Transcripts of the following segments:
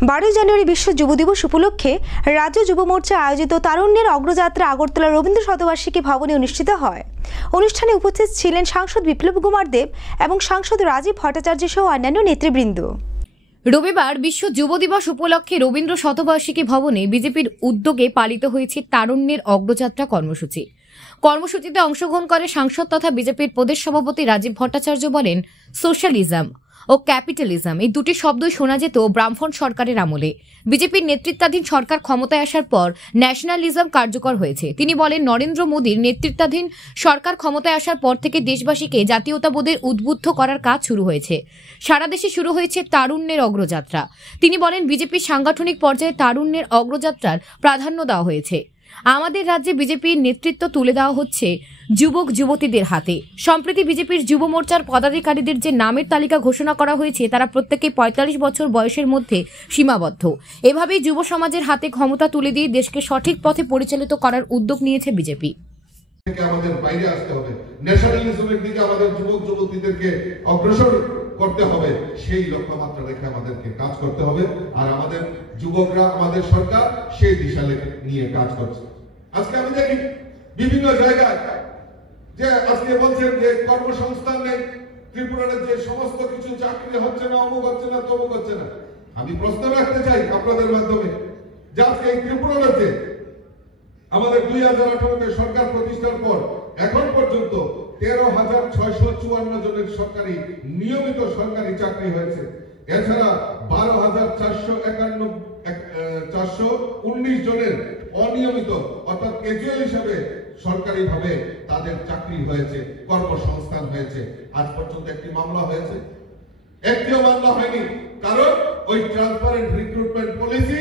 12 জানুয়ারি বিশ্ব যুব দিবস উপলক্ষে রাজ্য যুব মোর্চা আয়োজিত তারুণ্যের অগ্রযাত্রা আগরতলা রবীন্দ্র শতবার্ষিকী ভবনে অনুষ্ঠিত হয়। অনুষ্ঠানে উপস্থিত ছিলেন সাংসদ বিপ্লব কুমার দেব এবং সাংসদ রাজীব ভট্টাচার্য সহ অন্যান্য নেতৃবৃন্দ। রবিবার বিশ্ব যুব দিবস উপলক্ষে রবীন্দ্র শতবার্ষিকী ভবনে বিজেপির উদ্যোগে পালিত হয়েছে তারুণ্যের অগ্রযাত্রা কর্মসূচি। কর্মসূচিতে অংশগ্রহণ করে সাংসদ তথা বিজেপির প্রদেশ সভাপতি রাজীব ভট্টাচার্য বলেন, সোশ্যালিজম ও ক্যাপিটালিজম এই দুটি শব্দই শোনা যেত বামফ্রন্ট সরকারের আমলে। বিজেপির নেতৃত্বাধীন সরকার ক্ষমতায় আসার পর ন্যাশনালিজম কার্যকর হয়েছে। তিনি বলেন, নরেন্দ্র মোদীর নেতৃত্বাধীন সরকার ক্ষমতায় আসার পর থেকে দেশবাসীকে জাতীয়তাবোধের উদ্বুদ্ধ করার কাজ শুরু হয়েছে। সারা দেশে শুরু হয়েছে তারুণ্যের অগ্রযাত্রা। তিনি বলেন, বিজেপির সাংগঠনিক পর্যায়ে তারুণ্যের অগ্রযাত্রার প্রাধান্য দেওয়া হয়েছে। আমাদের রাজ্যে বিজেপির নেতৃত্ব তুলে দেওয়া হচ্ছে যুবক যুবতীদের হাতে। সম্প্রতি বিজেপির যুব মোর্চার পদাধিকারীদের যে নামের তালিকা ঘোষণা করা হয়েছে তারা প্রত্যেকে 45 বছর বয়সের মধ্যে সীমাবদ্ধ। এভাবেই যুব সমাজের হাতে ক্ষমতা তুলে দিয়ে দেশকে সঠিক পথে পরিচালিত করার উদ্যোগ নিয়েছে বিজেপি। আমাদের বাইরে আসতে হবে, ন্যাশনালিজমের দিকে আমাদের যুবক যুবতীদেরকে অগ্রসর করতে হবে, সেই লক্ষ্যমাত্রা রেখে আমাদেরকে কাজ করতে হবে। আর আমাদের যুবকরা, আমাদের সরকার সেই দিশা নিয়ে কাজ করছে। আজকে আমি দেখি বিভিন্ন জায়গায় যে আজকে বলছেন যে কর্মসংস্থান নেই, ত্রিপুরার যে সমস্ত কিছু চাকরি হচ্ছে না, অমুক হচ্ছে না, তমুক হচ্ছে না। আমি প্রশ্ন রাখতে চাই আপনাদের মাধ্যমে যে আজকে এই ত্রিপুরার যে আমাদের 2018-তে সরকার প্রতিষ্ঠার পর এখন পর্যন্ত 13,654 জনের সরকারি নিয়মিত সরকারি চাকরি হয়েছে। এছাড়া 12,419 জনের অনিয়মিত অর্থাৎ ক্যাজুয়াল হিসাবে সরকারি ভাবে তাদের চাকরি হয়েছে, কর্মসংস্থান হয়েছে। আজ পর্যন্ত একটি মামলা হয়েছে? একটিও মামলা হয়নি। কারণ ওই ট্রান্সপারেন্ট রিক্রুটমেন্ট পলিসি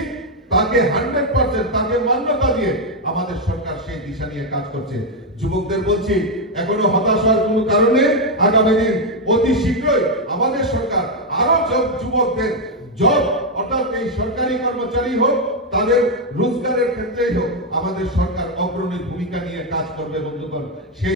তাকে 100% তাকে মান্যতা দিয়ে আমাদের সরকার সেই দিশা নিয়ে কাজ করছে। যুবকদের বলছি, এখনো হতাশ হওয়ার কোনো কারণে আগামী দিন অতি শীঘ্রই আমাদের সরকার আরো যুবকদের জব অর্থাৎ এই সরকারি কর্মচারী হোক, তাদের রোজগারের ক্ষেত্রেই হোক, আমাদের সরকার অগ্রণী ভূমিকা নিয়ে কাজ করবে বন্ধুগণ। সেই